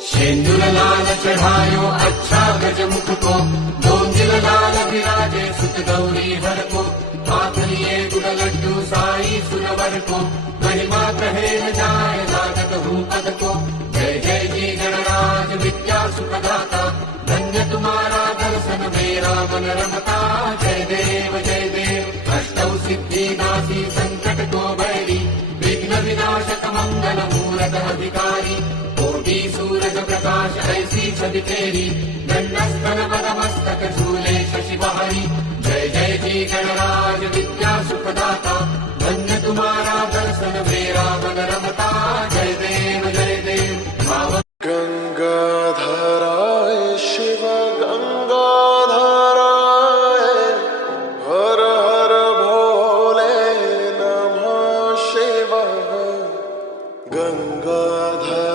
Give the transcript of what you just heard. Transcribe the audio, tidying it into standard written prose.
शेंदुर लाल चढ़ायो अच्छा गजमुख को, दोंदिल लाल विराजे सुत गौरी हर को। हाथ लिए गुड़ लड्डू साई सुरवर को, महिमा कहे न जाए लागत हूँ पद को। जय जय जी गणराज विद्या सुखदाता, धन्य तुम्हारा दर्शन मेरा मन रमता। जय देव अष्टौ सिद्धि नासी संकट को बैरी, विघ्न विनाशक मंगल मूरत अधिकारी। कोटि सूरज प्रकाश ऐसी छवि तेरी, दंडस्तन पदमस्तक झूले शशि बहारी। जय जय जी गणराज विद्या सुखदाता, धन्य तुम्हारा दर्शन मेरा मन रमता। जय देव भाव गंगाधराय शिव गंगाधराय, हर हर भोले नमः शिवाय। गंगाधर